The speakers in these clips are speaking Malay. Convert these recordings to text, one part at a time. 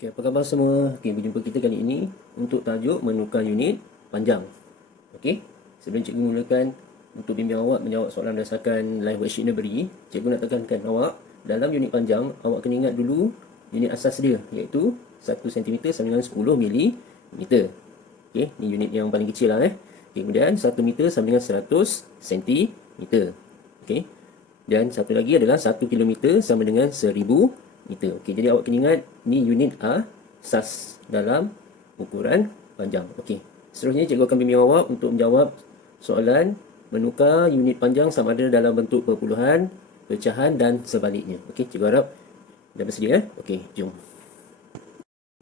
Okay, apa khabar semua? Okay, berjumpa kita kali ini untuk tajuk menukar unit panjang. Okey, sebelum cikgu mulakan untuk bimbing awak menjawab soalan berdasarkan live worksheet yang beri, cikgu nak tekankan awak dalam unit panjang, awak kena ingat dulu unit asas dia, iaitu 1 cm sama dengan 10 mm. Okey, ni unit yang paling kecil lah. Okay, kemudian 1 meter sama dengan 100 cm. Okey, dan satu lagi adalah 1 kilometer sama dengan 1000 meter. Okey, jadi awak kena ingat ni unit asas dalam ukuran panjang. Okey, seterusnya cikgu akan bimbing awak untuk menjawab soalan menukar unit panjang sama ada dalam bentuk perpuluhan, pecahan dan sebaliknya. Okey, cikgu harap dah bersedia. Okey, jom.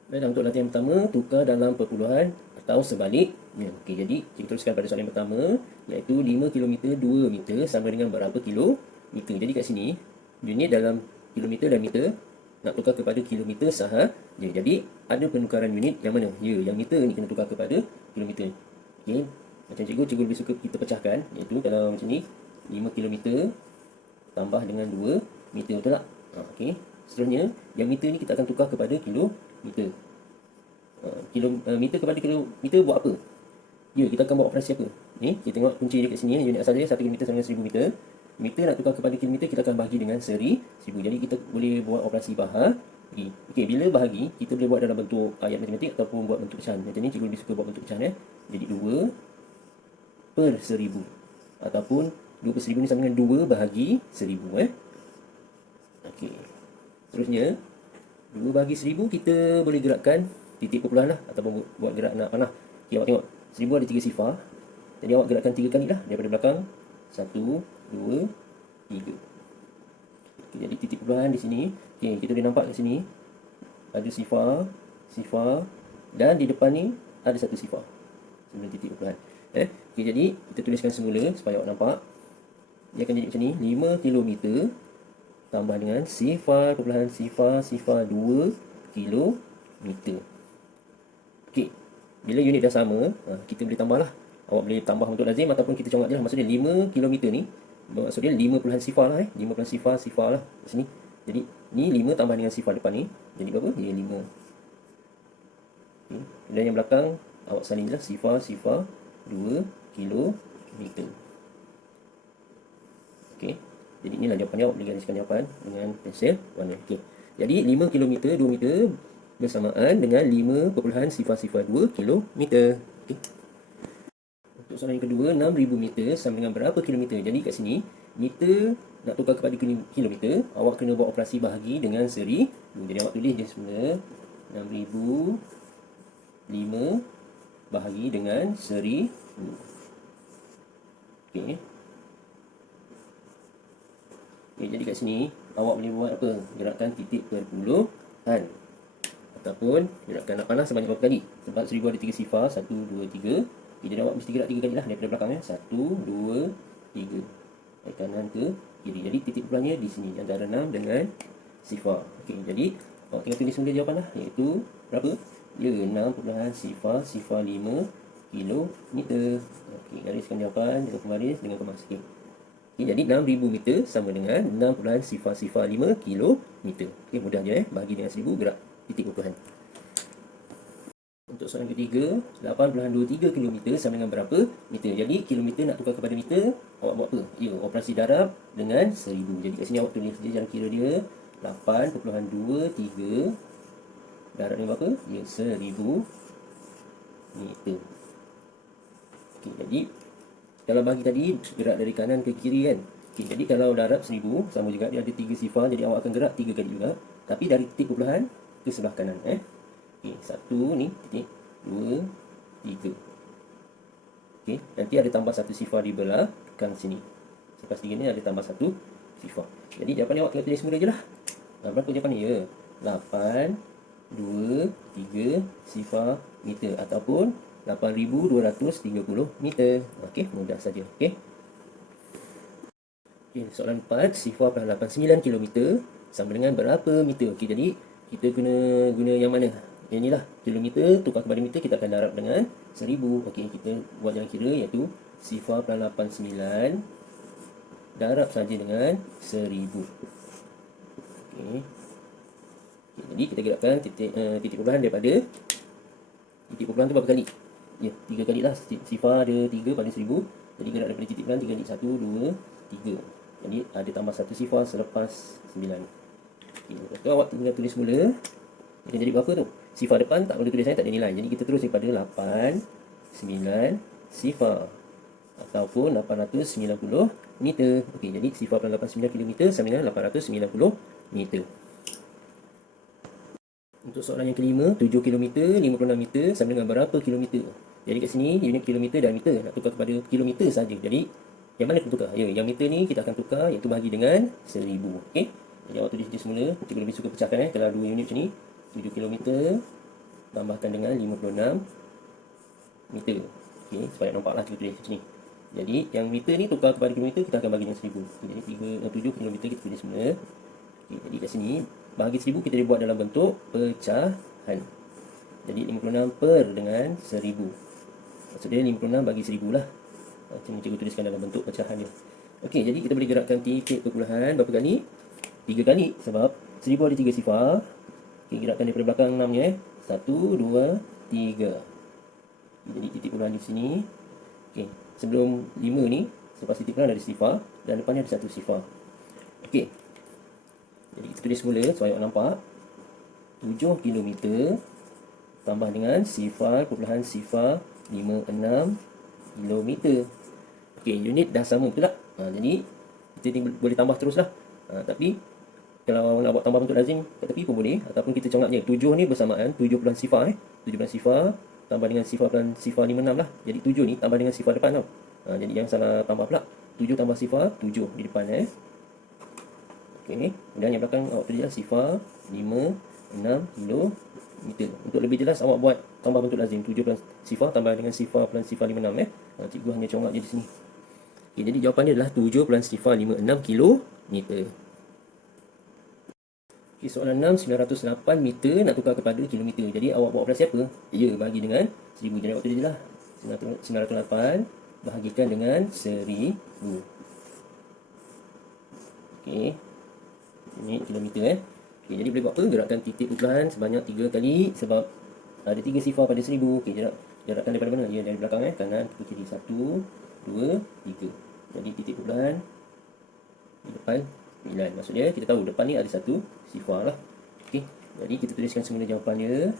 Baiklah, untuk latihan pertama, tukar dalam perpuluhan atau sebaliknya. Okey, jadi cikgu teruskan pada soalan pertama, iaitu 5 km 2 meter sama dengan berapa kilometer. Jadi kat sini, unit dalam kilometer dan meter nak tukar kepada kilometer sahaja. Jadi ada penukaran unit yang mana? Ya, yang meter ni kena tukar kepada kilometer. Okey, macam cikgu lebih suka kita pecahkan, iaitu kalau macam ni 5 kilometer tambah dengan 2 meter, betul tak? Okey, seterusnya yang meter ni kita akan tukar kepada kilometer. Kilometer kepada kilometer buat apa? Ya, kita akan buat operasi apa? Ni, kita tengok kunci dia kat sini, unit asal dia 1 km sama dengan 1000 meter. Meter nak tukar kepada kilometer, kita akan bahagi dengan 1000. Jadi kita boleh buat operasi bahagi. Okey, bila bahagi, kita boleh buat dalam bentuk ayat matematik ataupun buat bentuk pecahan. Macam ni cikgu lebih suka buat bentuk pecahan. Jadi 2 per 1000 ataupun 2 per 1000 ni sama dengan 2 bahagi 1000. Okey, seterusnya 2 bahagi 1000 kita boleh gerakkan titik perpuluhan lah, ataupun buat gerak nak panah. Okey, awak tengok 1000 ada 3 sifar. Jadi awak gerakkan 3 kali lah daripada belakang. 1, 2, 3. Okay, jadi titik perpuluhan di sini. Okey, kita boleh nampak kat sini ada sifar, dan di depan ni ada satu sifar sebelum titik perpuluhan. Okey, jadi kita tuliskan semula supaya awak nampak. Dia akan jadi macam ni, 5 km tambah dengan sifar perpuluhan sifar 2 km. Okey, bila unit dah sama, kita boleh tambah lah. Awak boleh tambah untuk lazim ataupun kita congak je lah. Maksudnya 5 km ni, maksud dia 5 perpuluhan sifar lah. 5 perpuluhan sifar lah kat sini. Jadi ni 5 tambah dengan sifar depan ni, jadi berapa? Dia 5. Okay. Dan yang belakang awak salin je lah, sifar 2 km. Okey, jadi inilah jawapannya. Awak boleh gariskan jawapan dengan pensel warna. Okey, jadi 5 km 2 meter bersamaan dengan 5 perpuluhan sifar 2 km. Okey. Untuk soalan yang kedua, 6000 meter sama dengan berapa kilometer? Jadi kat sini, meter nak tukar kepada kilometer, awak kena buat operasi bahagi dengan 1000. Jadi awak tulis je semula 6000 5 bahagi dengan 1000. Okey. Okay, jadi kat sini awak boleh buat apa? Gerakan titik perpuluhan ataupun gerakan nak panah sebanyak berapa kali? Sebab 1000 ada 3 sifar, 1, 2, 3. Okay, jadi awak mesti gerak 3 kali lah daripada belakang. 1, 2, 3. Dari kanan ke kiri. Jadi titik perpuluhannya di sini antara 6 dengan sifar. Okey, jadi awak tinggal tulis semula jawapan lah, iaitu berapa? Ya, 6 perpuluhan sifar 5 kilometer. Okey, gariskan jawapan dengan pembaris dengan kemas. Okey. Okay, jadi 6000 meter sama dengan 6,005 kilometer. Okey, mudah je bahagi dengan 1000, gerak titik perpuluhan. Untuk soalan ketiga, 8.23 km sama dengan berapa meter? Jadi kilometer nak tukar kepada meter, awak buat apa? Ya, operasi darab dengan 1000. Jadi kat sini awak tulis je jalan kira dia 8.23 darab dengan berapa? Ya, 1000 meter. Okey, jadi kalau bagi tadi gerak dari kanan ke kiri kan. Okey, jadi kalau darab 1000 sama juga dia ada 3 sifar, jadi awak akan gerak 3 kali juga, tapi dari titik perpuluhan ke sebelah kanan. Okey, 1 ni titik, 2, 3. Okey, nanti ada tambah 1 sifar di belakang sini. Lepas 3 ni ada tambah 1 sifar. Jadi jawapannya awak tinggal tulis semula je lah. Berapa jawapannya? Ya, 8, 2, 3 sifar meter ataupun 8230 meter. Okey, mudah saja. Okey. Okey, soalan 4, sifar 89 km sama dengan berapa meter? Okey, jadi kita guna yang mana? Yang inilah, kilometer tukar kepada meter, kita akan darab dengan 1000. Okey, kita buat jalan kira, iaitu sifar 89 darab saja dengan 1000. Okey. Jadi kita gerakkan titik perpuluhan daripada titik perpuluhan tu berapa kali? Ya, 3 kali lah. Sifar ada 3 pada 1000. Jadi gerak daripada titik perpuluhan 3 kali 1, 2, 3. Jadi ada tambah 1 sifar selepas 9. Okay, lepas tu awak tinggal tulis mula. Dia jadi berapa tu? Sifar depan tak boleh tulis, tak ada nilai. Jadi kita terus daripada 8, 9 sifar ataupun 890 meter. Okey, jadi sifar 89 km sama dengan 890 meter. Untuk soalan yang kelima, 7 km 56 meter sama dengan berapa kilometer? Jadi kat sini unit kilometer dan meter, nak tukar kepada kilometer saja. Jadi yang mana kita tukar? Ya, yang meter ni kita akan tukar iaitu bahagi dengan 1000. Okey. Jadi awak tulis je semula. Cikgu lebih suka pecahkan kalau 2 unit macam ni. 7 km tambahkan dengan 56 meter. Okey, supaya nampaklah cikgu tulis macam ni. Jadi yang meter ni tukar kepada kilometer kita akan bagi dengan 1000. Jadi 7 km kita tulis semula. Okey, jadi kat sini bahagi 1000 kita dia buat dalam bentuk pecahan. Jadi 56 per dengan 1000. Maksudnya 56 bagi 1000 lah. Macam ni cikgu tuliskan dalam bentuk pecahan dia. Okey, jadi kita boleh gerakkan titik perpuluhan berapa kali? 3 kali sebab 1000 ada 3 sifar. Okey, gerakkan daripada belakang 6 nya 1, 2, 3. Jadi titik perpuluhan di sini. Okey, sebelum 5 ni, selepas titik perpuluhan ada sifar dan depannya ada 1 sifar. Okey. Jadi kita tulis mula supaya awak nampak. 7 km tambah dengan sifar perpuluhan sifar 56 km. Okey, unit dah sama betul tak? Jadi kita boleh tambah teruslah. Tapi kalau nak buat tambah bentuk lazim kat tepi pun boleh, ataupun kita congaknya 7 ni bersamaan 7 bulan sifar 7 bulan sifar tambah dengan sifar bulan sifar 56 lah. Jadi 7 ni tambah dengan sifar depan tau. Jadi yang salah tambah pula. 7 tambah sifar 7 di depan Okey, kemudian yang belakang awak tulislah sifar 56 km. Untuk lebih jelas awak buat tambah bentuk lazim 7 plus sifar tambah dengan sifar plus sifar 56 Cikgu hanya congak je di sini. Okey, jadi jawapannya adalah 7 plus sifar 56 km. Okey, soalan 6, 908 meter nak tukar kepada kilometer. Jadi awak buat operasi apa? Ya, bahagi dengan 1000. Jadi awak tulis je lah 908 bahagikan dengan 1000. Okey, ini kilometer Okey, jadi boleh buat apa? Gerakkan titik perpuluhan sebanyak 3 kali sebab ada 3 sifar pada 1000. Okey, jarakkan daripada mana? Ya, dari belakang kanan ke kiri. 1, 2, 3. Jadi titik perpuluhan di depan 9. Maksudnya kita tahu depan ni ada 1 sifar lah. Okey, jadi kita tuliskan semula jawapannya.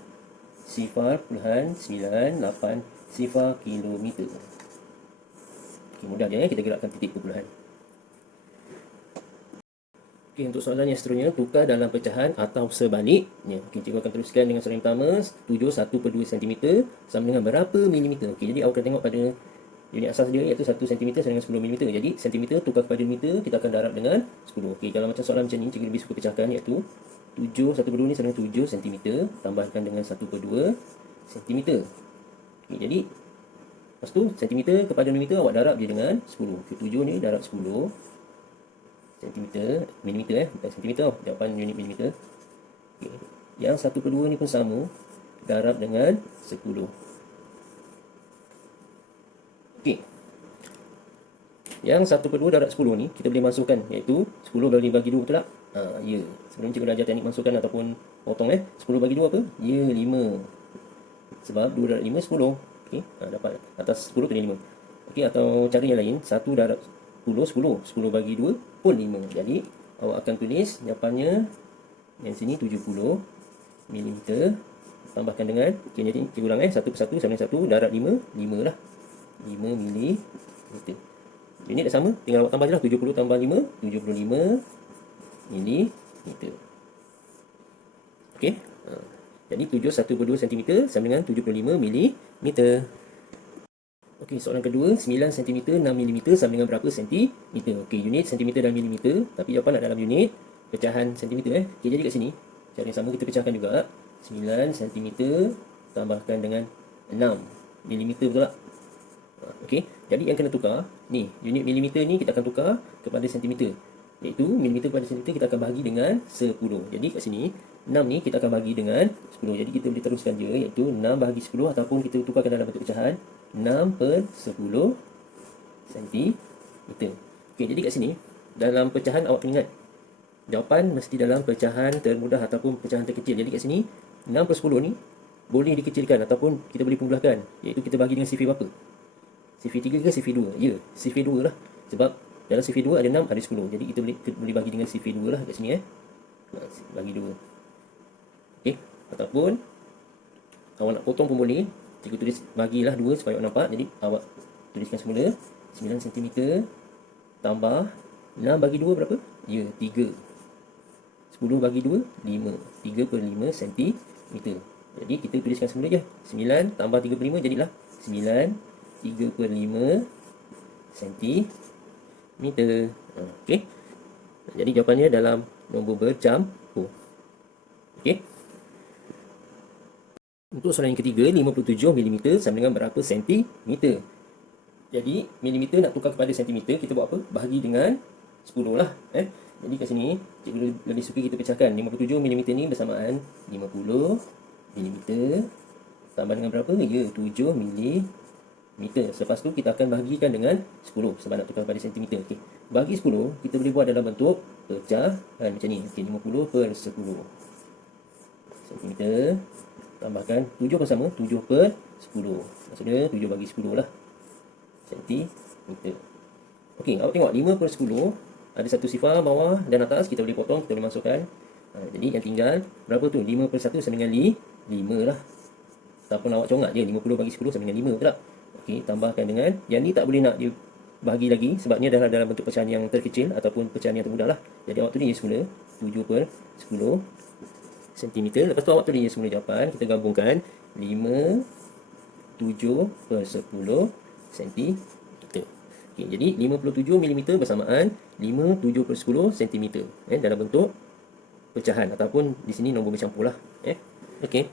Sifar perpuluhan 98 sifar kilometer. Okey, mudah je kita gerakkan titik perpuluhan. Okey, untuk soalan yang seterusnya, tukar dalam pecahan atau sebaliknya. Okey, cikgu akan teruskan dengan soalan pertama. 7 1/2 cm sama dengan berapa milimeter? Okey, jadi awak akan tengok pada unit asas dia iaitu 1 cm sama dengan 10 mm. Jadi cm tukar kepada meter, kita akan darab dengan 10. Okey, kalau macam soalan macam ni, cikgu lebih suka pecahkan iaitu 7 1/2 ni sama dengan 7 cm tambahkan dengan 1/2 cm. Okey, jadi lepas tu cm kepada milimeter awak darab je dengan 10. Okey, 7 ni darab 10 cm, milimeter bukan cm jawapan unit milimeter. Okey, yang 1/2 ni pun sama, darab dengan 10. Okey, yang 1/2 darab 10 ni kita boleh masukkan iaitu 10 bagi 2, betul tak? Ya, sebelum cikgu ajar teknik masukkan ataupun potong 10 bagi 2 apa? Ya, 5. Sebab 2 darab 5 10. Okey, dapat atas 10 kena 5. Okey, atau cara yang lain 1 darab 10 bagi 2 pun 5. Jadi awak akan tulis jawapannya yang sini 70 mm tambahkan dengan jadi cikgu ulang 1 per 1 sama dengan 1 darab 5 lah 5 mm. Unit dah sama, tinggal awak tambah je lah 70 tambah 5 75 mm. Okey, jadi 7 1/2 cm sama dengan 75 mm. Okey, soalan kedua, 9 cm 6 mm sama dengan berapa sentimeter? Okey, unit sentimeter dan milimeter, tapi jawapan nak dalam unit pecahan sentimeter Okey, jadi kat sini cara yang sama kita pecahkan juga. 9 cm tambahkan dengan 6 mm, betul tak? Okey, jadi yang kena tukar ni, unit milimeter ni kita akan tukar kepada sentimeter. Iaitu milimeter kepada sentimeter kita akan bahagi dengan 10. Jadi kat sini 6 ni kita akan bahagi dengan 10. Jadi kita boleh teruskan je iaitu 6 bahagi 10 ataupun kita tukarkan dalam bentuk pecahan 6 per 10 cm. Okey, jadi kat sini dalam pecahan awak ingat Jawapan mesti dalam pecahan termudah ataupun pecahan terkecil. Jadi kat sini 6/10 ni boleh dikecilkan ataupun kita boleh mudahkan, iaitu kita bagi dengan sifir berapa? Sifir 3 ke sifir 2? Ya, sifir 2 lah. Sebab dalam sifir 2 ada 6, ada 10. Jadi kita boleh bagi dengan sifir 2 lah kat sini bagi 2. Okey, ataupun awak nak potong pun boleh. Cikgu tulis bagilah 2 supaya awak nampak. Jadi awak tuliskan semula 9 cm tambah 6 bagi 2 berapa? Ya, 3. 10 bagi 2, 5. 3/5 cm. Jadi kita tuliskan semula je. 9 tambah 3/5 jadilah 9 3/5 cm. Okey. Jadi jawapannya dalam nombor bercampur. Okey. Untuk soalan yang ketiga, 57 mm sama dengan berapa sentimeter? Jadi milimeter nak tukar kepada sentimeter, kita buat apa? Bahagi dengan 10 lah. Jadi kat sini cikgu lebih suka kita pecahkan. 57 mm ni bersamaan 50 mm tambah dengan berapa? Ya, 7 mm. Selepas tu kita akan bahagikan dengan 10 sebab nak tukar kepada sentimeter. Okey. Bagi 10 kita boleh buat dalam bentuk pecahan macam ni. Okey, 50/10 cm tambahkan 7 pun sama, 7/10. Maksudnya 7 bagi 10 lah sentimeter. Okey, awak tengok 5/10 ada satu sifar bawah dan atas, kita boleh potong, kita boleh masukkan. Jadi yang tinggal berapa tu? 5/1 sama dengan 5 lah. Ataupun awak congak je, 50 bagi 10 sama dengan 5, betul tak? Okey, tambahkan dengan yang ni tak boleh nak dia bahagi lagi sebabnya adalah dalam bentuk pecahan yang terkecil ataupun pecahan yang termudah lah. Jadi awak tulis semula 7/10 cm. Lepas tu awak tulis semula jawapan. Kita gabungkan 5 7/10 cm. Okey, jadi 57 mm bersamaan 5 7/10 cm dalam bentuk pecahan ataupun di sini nombor bercampur lah. Okey.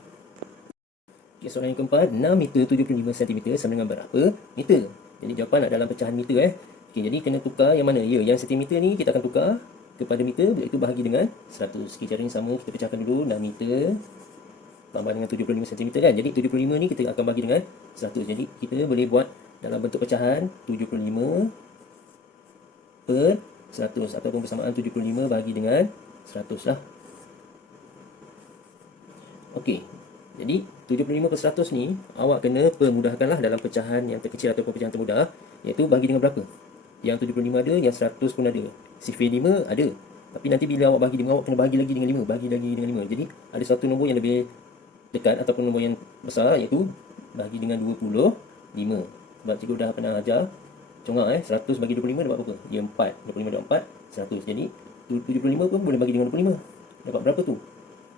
Okay, soalan yang keempat, 6 meter 75 cm sama dengan berapa meter? Jadi jawapan nak dalam pecahan meter. Okey, jadi kena tukar yang mana? Ya, yang sentimeter ni kita akan tukar kepada meter, iaitu bahagi dengan 100. Okey, cara yang sama kita pecahkan dulu. 6 meter tambah dengan 75 cm kan. Jadi 75 ni kita akan bagi dengan 100. Jadi kita boleh buat dalam bentuk pecahan 75 per 100 ataupun bersamaan 75 bagi dengan 100 lah. Okey. Jadi 75 per 100 ni awak kena permudahkanlah dalam pecahan yang terkecil ataupun pecahan termudah, iaitu bagi dengan berapa? Yang 75 ada, yang 100 pun ada. Sifir 5 ada. Tapi nanti bila awak bagi dengan, awak kena bagi lagi dengan 5, bagi lagi dengan 5. Jadi ada satu nombor yang lebih dekat ataupun nombor yang besar, iaitu bagi dengan 25. Sebab cikgu dah pernah ajar congak 100 bagi 25 dapat berapa? Dia 4. 25 dapat 4, 100. Jadi 75 pun boleh bagi dengan 25. Dapat berapa tu?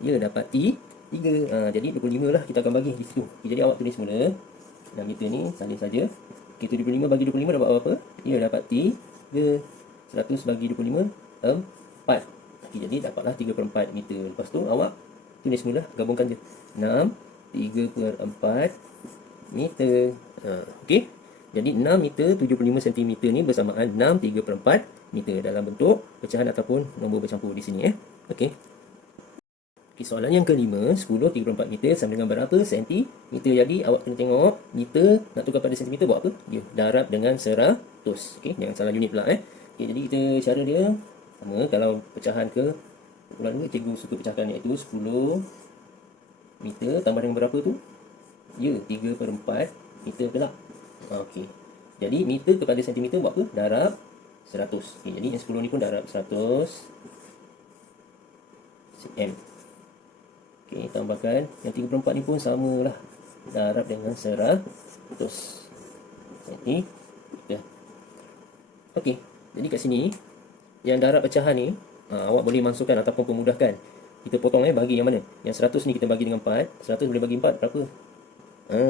Ya, dapat 3. Jadi 25 lah kita akan bagi di situ. Jadi awak tulis semula 6 meter ni salin saja. Okey, 75 bagi 25 dapat berapa? Ya, dapat 3. 100 bagi 25 4. Okey, jadi dapatlah 3/4 meter. Lepas tu awak tulis semula, gabungkan je. 6 3/4 meter. Okey. Jadi 6 meter 75 cm ni bersamaan 6 3/4 meter dalam bentuk pecahan ataupun nombor bercampur di sini. Okey. Okay, soalan yang kelima, 10 3/4 meter sama dengan berapa sentimeter? Jadi awak kena tengok meter nak tukar pada sentimeter buat apa? Dia darab dengan 100. Okey, jangan salah unit pula. Okey, jadi kita cara dia sama. Kalau pecahan ke ulang ni cikgu suka pecahkan, iaitu 10 meter tambah dengan berapa tu? Ya, 3/4 meter ke tak? Okey. Jadi meter kepada sentimeter buat apa? Darab 100. Okey, jadi yang 10 ni pun darab 100 cm. Okey, tambahkan yang 3/4 ni pun samalah, darab dengan 100 cm. Okey, jadi kat sini yang darab pecahan ni awak boleh masukkan ataupun pemudahkan. Kita potong bagi yang mana? Yang 100 ni kita bagi dengan 4. 100 boleh bagi 4 berapa?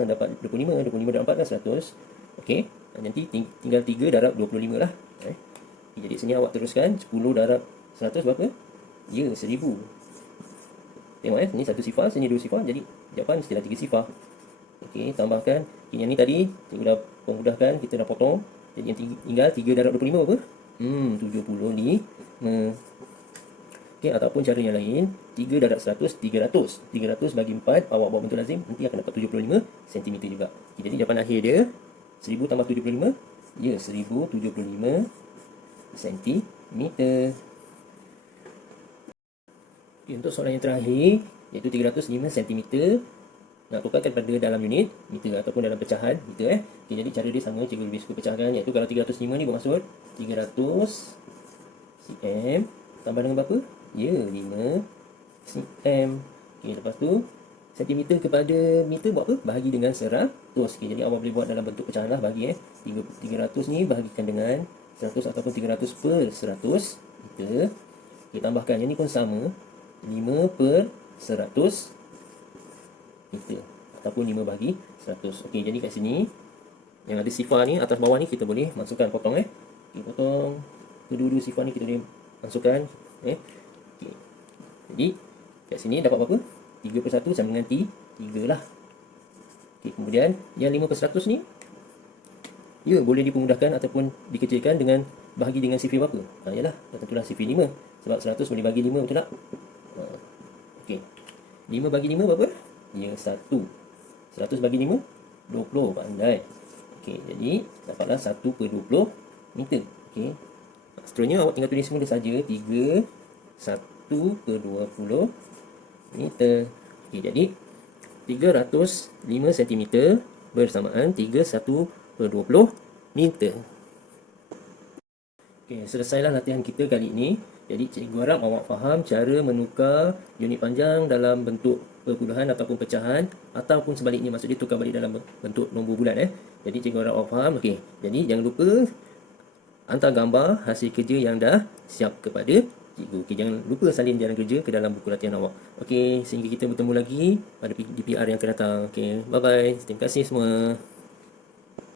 Dapat 25. 25 darab 4 kan 100. Okey, nanti tinggal 3 darab 25 lah. Jadi sini awak teruskan 10 darab 100 berapa? Ya, 1000. Tengok ni satu sifar, sini dua sifar, jadi jawapan mestilah 3 sifar. Okey, tambahkan. Okay, yang ni tadi cikgu dah pemudahkan, kita dah potong. Jadi yang tinggal 3 darab 25 apa? 75. Okey, ataupun cara yang lain, 3 darab 100 300. 300 bagi 4 awak buat bentuk lazim, nanti akan dapat 75 cm juga. Okay, jadi jawapan akhir dia 1000 tambah 75, ya 1075 cm. Okay, untuk soalan yang terakhir, iaitu 305 cm. Nak tukarkan pada dalam unit meter ataupun dalam pecahan meter. Okay, jadi cara dia sama, cikgu lebih suka pecahkan, iaitu kalau 305 ni bermaksud 300 cm tambah dengan berapa? Ya, 5 cm. Okay, lepas tu sentimeter kepada meter buat apa? Bahagi dengan 100. Okay, jadi awak boleh buat dalam bentuk pecahan lah, bagi 300 ni bahagikan dengan 100 ataupun 300 per 100 meter. Okay, tambahkan yang ni pun sama, 5 per 100 meter ataupun 5 bahagi 100. Okey, jadi kat sini yang ada sifar ni atas bawah ni kita boleh masukkan potong Okey, potong kedua-dua sifar ni kita boleh masukkan Okey. Jadi kat sini dapat berapa? 3 per 1 sama dengan 3 lah. Okey, kemudian yang 5 per 100 ni ya boleh dipermudahkan ataupun dikecilkan dengan bahagi dengan sifir berapa? Yalah, tentulah sifir 5 sebab 100 boleh bagi 5, betul tak? Okey. 5 bagi 5 berapa? Ya, 1. 100 bagi 5, 20. Pandai. Okey, jadi dapatlah 1 per 20 meter. Okey. Seterusnya awak tinggal tulis semula saja 3 1 per 20 meter. Okey, jadi 305 cm bersamaan 3 1 per 20 meter. Okey, selesailah latihan kita kali ini. Jadi cikgu harap awak faham cara menukar unit panjang dalam bentuk perpuluhan ataupun pecahan, ataupun sebaliknya, maksud dia tukar balik dalam bentuk nombor bulat. Jadi cikgu harap awak faham. Okey, jadi jangan lupa hantar gambar hasil kerja yang dah siap kepada cikgu. Okey, jangan lupa salin jalan kerja ke dalam buku latihan awak. Okey, sehingga kita bertemu lagi pada DPR yang akan datang. Okey, bye bye. Terima kasih semua.